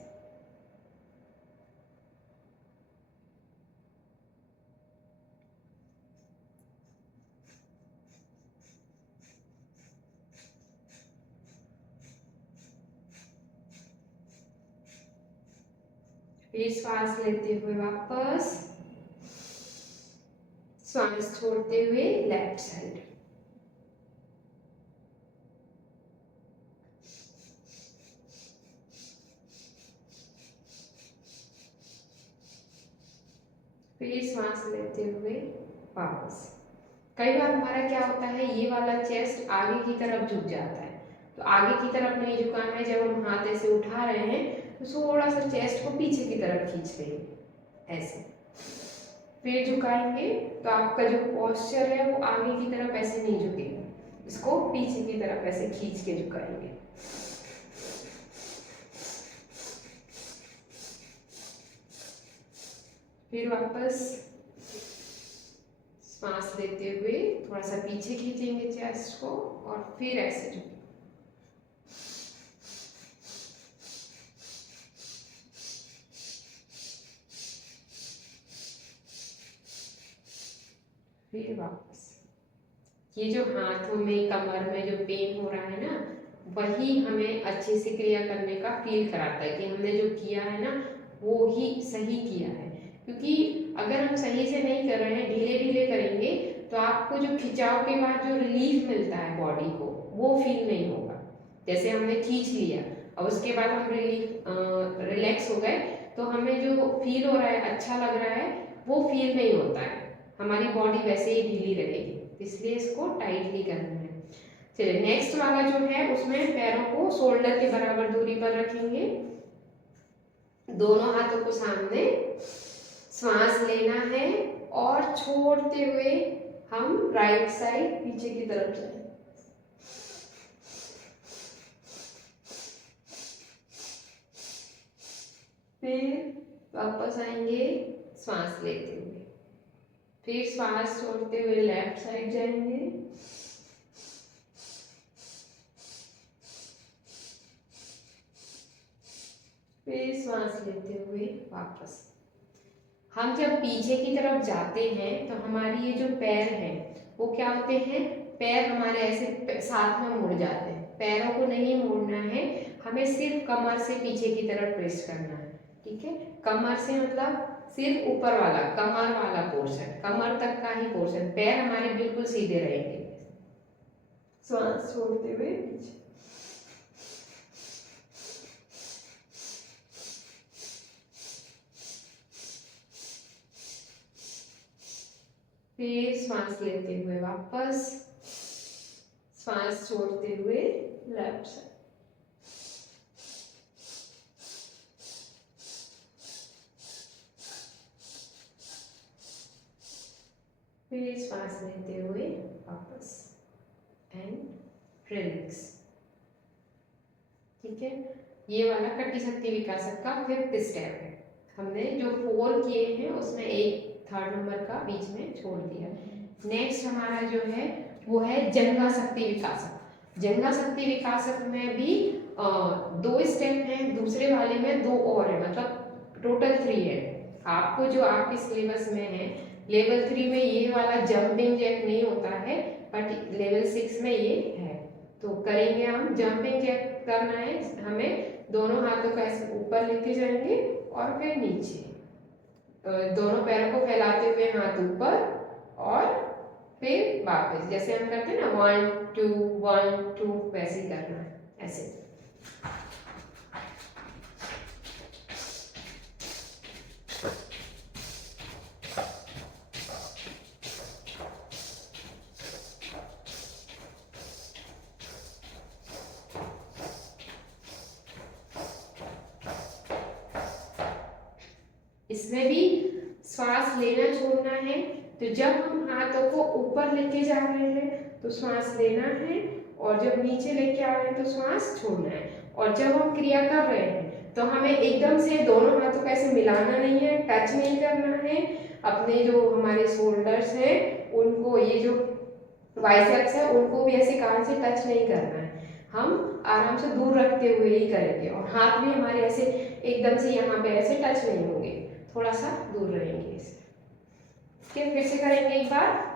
फिर श्वास लेते हुए वापस, श्वास छोड़ते हुए लेफ्ट साइड। फिर श्वास लेते हुए वापस। कई बार हमारा क्या होता है, ये वाला चेस्ट आगे की तरफ झुक जाता है, तो आगे की तरफ नहीं झुकाना है। जब हम हाथ ऐसे उठा रहे हैं तो थोड़ा सा चेस्ट को पीछे की तरफ खींच देंगे ऐसे, फिर झुकाएंगे तो आपका जो पोस्चर है वो आगे की तरफ ऐसे नहीं झुकेगा, इसको पीछे की तरफ ऐसे खींच के झुकाएंगे। फिर वापस सांस लेते हुए थोड़ा सा पीछे खींचेंगे चेस्ट को और फिर ऐसे झुकेंगे। फिर वापस। ये जो हाथों में कमर में जो पेन हो रहा है ना, वही हमें अच्छे से क्रिया करने का फील कराता है कि हमने जो किया है ना वो ही सही किया है। क्योंकि अगर हम सही से नहीं कर रहे हैं, ढीले ढीले करेंगे तो आपको जो खिंचाव के बाद जो रिलीफ मिलता है बॉडी को वो फील नहीं होगा। जैसे हमने खींच लिया और उसके बाद हम रिलैक्स हो गए तो हमें जो फील हो रहा है, अच्छा लग रहा है, वो फील नहीं होता है, हमारी बॉडी वैसे ही ढीली रहेगी। इसलिए इसको टाइटली करना है। चलिए नेक्स्ट वाला जो है उसमें पैरों को शोल्डर के बराबर दूरी पर रखेंगे, दोनों हाथों को सामने, श्वास लेना है और छोड़ते हुए हम राइट साइड पीछे की तरफ जाएंगे। फिर वापस आएंगे श्वास लेते हुए, फिर श्वास छोड़ते हुए लेफ्ट साइड जाएंगे, फिर श्वास लेते हुए वापस। हम जब पीछे की तरफ जाते हैं तो हमारी ये जो पैर हैं वो क्या होते हैं, पैर हमारे ऐसे साथ में मुड़ जाते हैं। पैरों को नहीं मोड़ना है, हमें सिर्फ कमर से पीछे की तरफ ट्विस्ट करना है। ठीक है, कमर से मतलब सिर्फ ऊपर वाला कमर वाला पोर्शन, कमर तक का ही पोर्शन, पैर हमारे बिल्कुल सीधे रहेंगे। श्वास छोड़ते हुए पीछे, फिर श्वास लेते हुए वापस, श्वास छोड़ते हुए लेफ्ट साइड, फिर श्वास लेते हुए वापस एंड रिलैक्स। ठीक है, ये वाला कटी शक्ति विकासक का 5th स्टेप है। हमने जो 4 किए हैं उसमें एक 3rd नंबर का बीच में छोड़ दिया। नेक्स्ट हमारा जो है वो है जंघा शक्ति विकासक। जंघा शक्ति विकासक में भी 2 स्टेप हैं, दूसरे वाले में 2 और है, मतलब टोटल 3 है। आपको जो आपके सिलेबस में है लेवल 3 में ये वाला जंपिंग जैक नहीं होता है, बट लेवल 6 में ये है। तो करेंगे हम, जंपिंग जैक करना है हमें, दोनों हाथों को ऐसे ऊपर लेके जाएंगे और फिर नीचे, दोनों पैरों को फैलाते हुए हाथ ऊपर और फिर वापस, जैसे हम करते हैं ना 1 2 1 2, वैसे ही करना है ऐसे। इसमें भी श्वास लेना छोड़ना है। तो जब हम हाथों को ऊपर लेके जा रहे हैं तो श्वास लेना है, और जब नीचे लेके आ रहे हैं तो श्वास छोड़ना है। और जब हम क्रिया कर रहे हैं तो हमें एकदम से दोनों हाथों को ऐसे मिलाना नहीं है, टच नहीं करना है। अपने जो हमारे शोल्डर्स हैं उनको, ये जो बाइसेप्स है उनको भी ऐसे कान से टच नहीं करना है, हम आराम से दूर रखते हुए ही करेंगे। और हाथ भी हमारे ऐसे एकदम से यहाँ पे ऐसे टच नहीं होंगे, थोड़ा सा दूर रहेंगे इससे। फिर से करेंगे एक बार।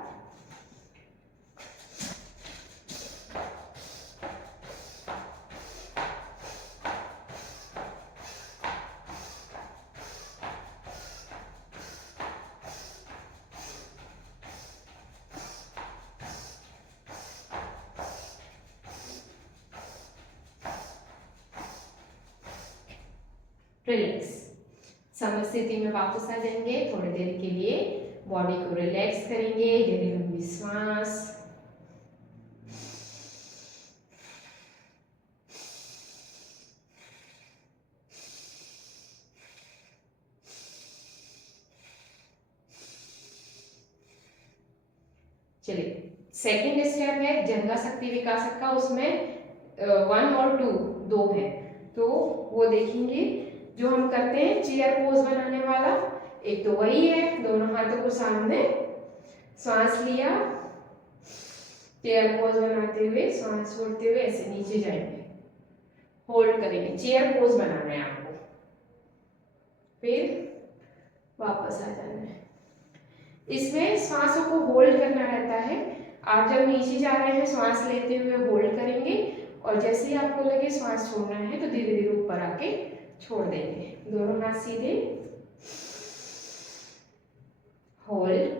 रिलैक्स, समस्थिति में वापस आ जाएंगे। थोड़ी देर के लिए बॉडी को रिलैक्स करेंगे, गहरी लंबी सांस। चलिए, सेकंड स्टेप है जंघा शक्ति विकासक का, उसमें 1 और 2 दो है, तो वो देखेंगे। जो हम करते हैं चेयर पोज बनाने वाला, एक तो वही है, दोनों हाथों को सामने, श्वास लिया, चेयर पोज बनाते हुए श्वास छोड़ते हुए ऐसे नीचे जाएंगे, होल्ड करेंगे। चेयर पोज बनाना है आपको, फिर वापस आ जाना है। इसमें सांसों को होल्ड करना रहता है। आप जब नीचे जा रहे हैं श्वास लेते हुए होल्ड करेंगे, और जैसे ही आपको लगे श्वास छोड़ना है तो धीरे धीरे ऊपर आके छोड़ देंगे। दोनों हाथ सीधे, होल्ड,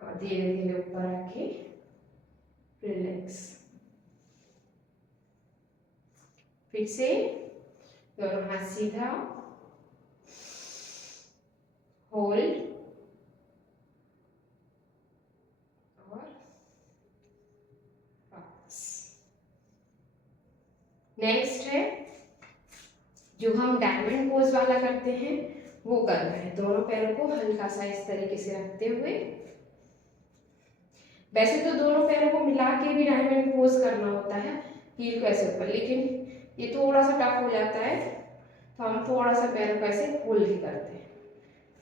और धीरे धीरे ऊपर आके रिलैक्स। फिर से दोनों हाथ सीधा, होल्ड और वापस। नेक्स्ट है जो हम डायमंड पोज वाला करते हैं वो करना है। दोनों पैरों को हल्का सा इस तरीके से रखते हुए, वैसे तो दोनों पैरों को मिला के भी डायमंड पोज करना होता है हील को ऐसे ऊपर, लेकिन ये थोड़ा सा टफ हो जाता है तो हम थोड़ा सा पैरों को ऐसे खोल के करते हैं।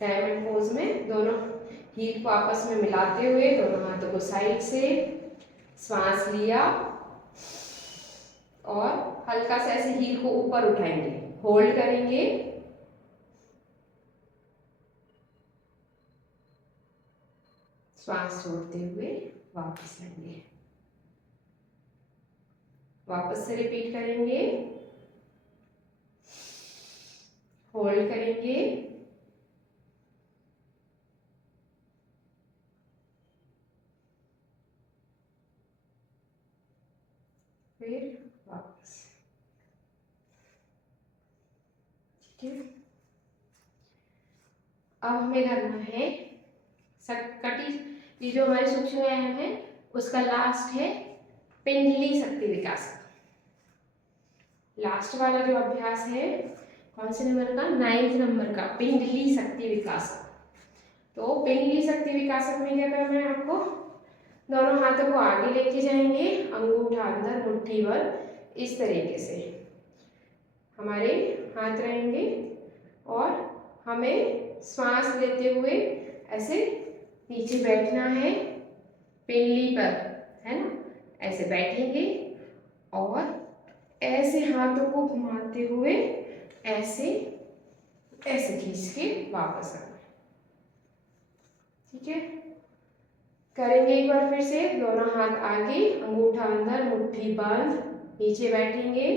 डायमंड पोज में दोनों हील को आपस में मिलाते हुए दोनों हाथों को साइड से श्वास लिया और हल्का सा ऐसे हील को ऊपर उठाएंगे, होल्ड करेंगे, श्वास छोड़ते हुए वापस आएंगे, वापस से रिपीट करेंगे, होल्ड करेंगे, फिर वापस। ठीक है, अब हमें करना है कटी, ये जो हमारे सूक्ष्म व्यायाम है उसका लास्ट है पिंडली शक्ति विकास। लास्ट वाला जो अभ्यास है कौन से नंबर का, 9th नंबर का, पिंडली शक्ति विकास। तो पिंडली शक्ति विकासक में क्या करना है आपको, दोनों हाथों को आगे लेके जाएंगे, अंगूठा अंदर मुट्ठी भर, इस तरीके से हमारे हाथ रहेंगे और हमें श्वास लेते हुए ऐसे नीचे बैठना है पिंडली पर, है ना, ऐसे बैठेंगे और ऐसे हाथों को घुमाते हुए ऐसे ऐसे खींच के वापस आना। ठीक है, करेंगे एक बार फिर से, दोनों हाथ आगे, अंगूठा अंदर मुट्ठी बंद, नीचे बैठेंगे,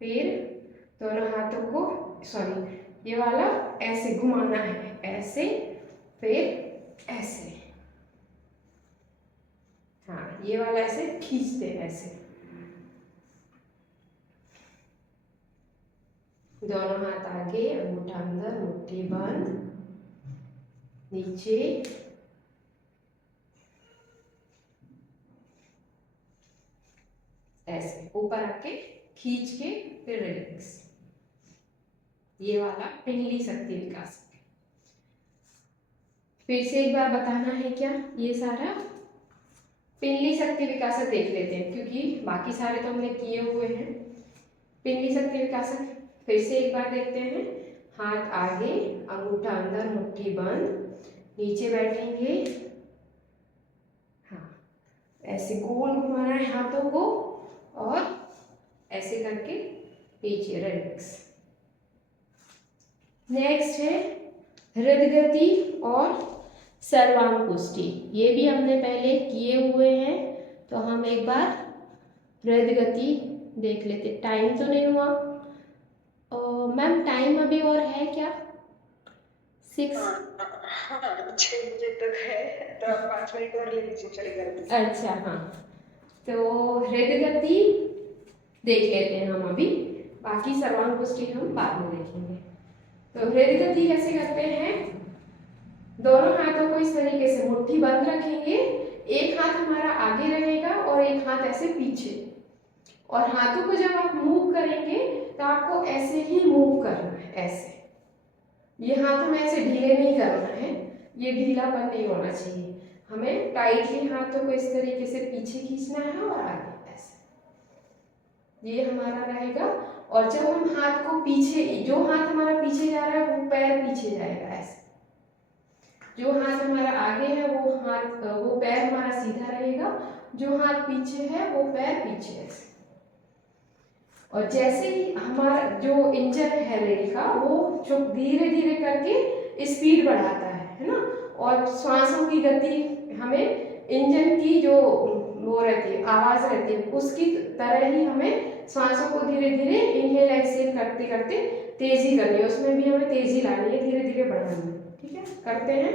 फिर दोनों हाथों को, सॉरी ये वाला ऐसे घुमाना है, ऐसे फिर ऐसे, हाँ ये वाला ऐसे खींचते ऐसे, दोनों हाथ आगे, अंगूठा अंदर मुट्ठी बंद, नीचे, ऐसे ऊपर आके खींच के फिर रिलैक्स। ये वाला पिंडली शक्ति विकास। फिर से एक बार बताना है क्या, ये सारा पिंडली शक्ति विकासक देख लेते हैं क्योंकि बाकी सारे तो हमने किए हुए हैं। पिंडली शक्ति विकासक फिर से एक बार देखते हैं। हाथ आगे, अंगूठा अंदर मुट्ठी बंद, नीचे बैठेंगे, हाँ ऐसे गोल घुमाना है हाथों को और ऐसे करके नीचे रिलैक्स। नेक्स्ट है हृदगति और सर्वांग पुष्टि, ये भी हमने पहले किए हुए हैं तो हम एक बार हृदगति देख लेते। टाइम तो नहीं हुआ मैम, टाइम अभी और है क्या, 6? हाँ 6 बजे तक है तो 5 मिनट और ले लीजिए, चलेगा। अच्छा हाँ, तो हृदगति देख लेते हैं हम अभी, बाकी सर्वांग पुष्टि हम बाद में देखेंगे। तो हृदगति कैसे करते हैं, दोनों हाथों को इस तरीके से मुट्ठी बंद रखेंगे, एक हाथ हमारा आगे रहेगा और एक हाथ ऐसे पीछे, और हाथों को जब आप मूव करेंगे तो आपको ऐसे ही मूव करना है, ऐसे, ये हाथों में ऐसे ढीले नहीं करना है, ये ढीलापन नहीं होना चाहिए, हमें टाइटली हाथों को इस तरीके से पीछे खींचना है और आगे ऐसे, ये हमारा रहेगा। और जब हम हाथ को पीछे, जो हाथ हमारा पीछे जा रहा है वो पैर पीछे जाएगा ऐसे, जो हाथ हमारा आगे है वो पैर हमारा सीधा रहेगा, जो हाथ पीछे है वो पैर पीछे ऐसे। और जैसे ही हमारा जो इंजन है रेल का वो जो धीरे धीरे करके स्पीड बढ़ाता है ना, और श्वासों की गति हमें इंजन की जो वो रहती है, आवाज रहती है, उसकी तरह ही हमें श्वासों को धीरे धीरे इनहेल एक्सहेल करते करते तेजी करनी है, उसमें भी हमें तेजी लानी है, धीरे धीरे बढ़ानी है। ठीक है, करते हैं।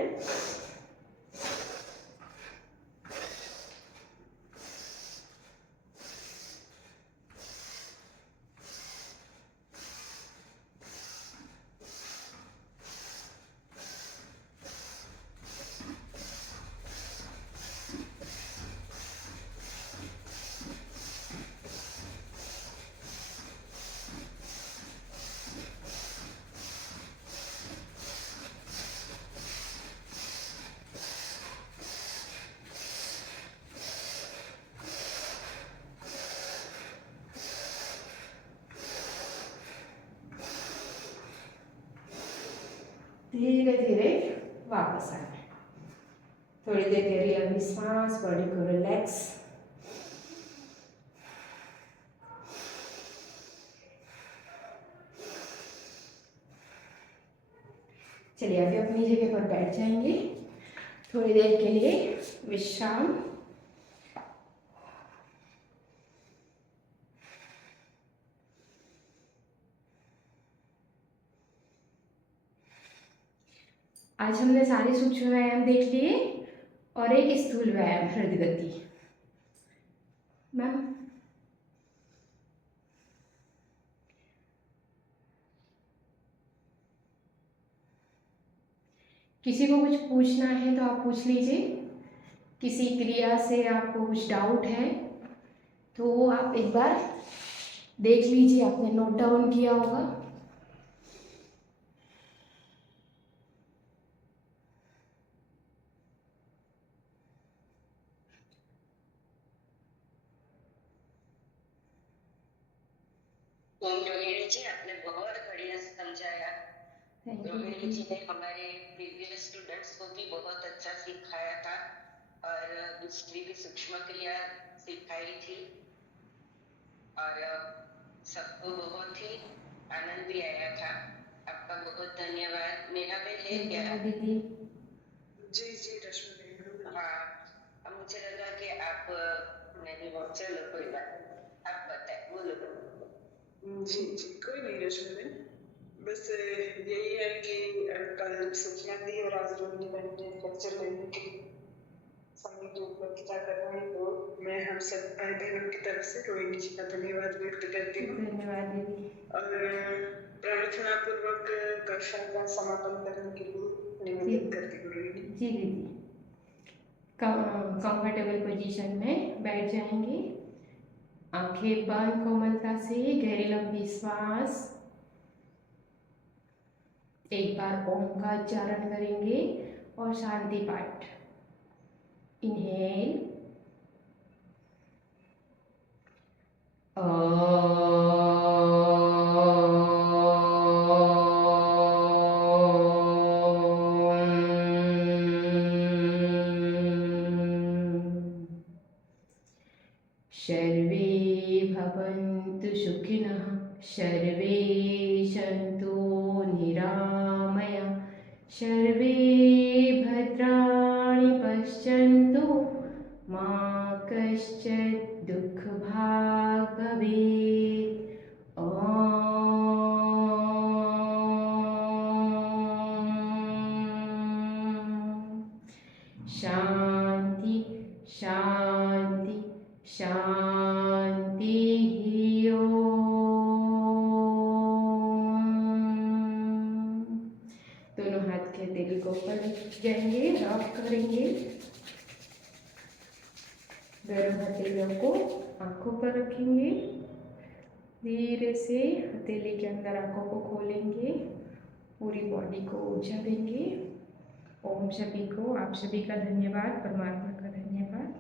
धीरे धीरे वापस आए। थोड़ी देर गहरी लंबी सांस, बॉडी को रिलैक्स। चलिए अभी अपनी जगह पर बैठ जाएंगे, थोड़ी देर के लिए विश्राम। आज हमने सारे सूक्ष्म व्यायाम देख लिए और एक स्थूल व्यायाम हृदय गति। मैम किसी को कुछ पूछना है तो आप पूछ लीजिए। किसी क्रिया से आपको कुछ डाउट है तो वो आप एक बार देख लीजिए, आपने नोट डाउन किया होगा। रोहिणी जी, आपने बहुत बढ़िया समझाया। Thank Rohini you. जी ने हमारे प्रीवियस स्टूडेंट्स को भी बहुत अच्छा सिखाया था और दूसरी भी सूक्ष्म क्रिया सिखाई थी और सबको बहुत ही आनंद भी आया था। आपका बहुत धन्यवाद। मेरा भी है क्या? धन्यवाद दीदी। जी जी रश्मि। हाँ, अब मुझे लगा कि आप नहीं हो, चलो कोई बात नहीं, आप बताए, बोलो। जी जी कोई नहीं रश्मि, बस यही है कि कल सूचना दी और आज रोहिणी बहन ने लेक्चर लेने के समय की उपलब्धता करवाई, तो मैं हम सब भाई बहनों की तरफ से रोहिणी जी का धन्यवाद व्यक्त करती हूँ धन्यवाद दीदी। और प्रार्थना पूर्वक कक्षा का समापन करने के लिए निवेदन करती हूँ रोहिणी। जी दीदी, कंफर्टेबल पोजीशन में बैठ जाएंगे, आंखें बंद कोमलता से, गहरी लंबी श्वास। एक बार ओम का उच्चारण करेंगे और शांति पाठ। इनहेल, सर्वे भवन्तु सुखिनः, सर्वे सन्तु निरामया, सर्वे भद्राणि पश्यन्तु, मा कश्चित् दुःखभाग् भवेत्। शांति शांति शांति। दोनों हाथ के हथेली को ऊपर जाएंगे, रॉक करेंगे। दोनों हथेलियों को आंखों पर रखेंगे। धीरे से हथेली के अंदर आंखों को खोलेंगे, पूरी बॉडी को ऊर्जा देंगे। ओम सभी को, आप सभी का धन्यवाद, परमात्मा का धन्यवाद।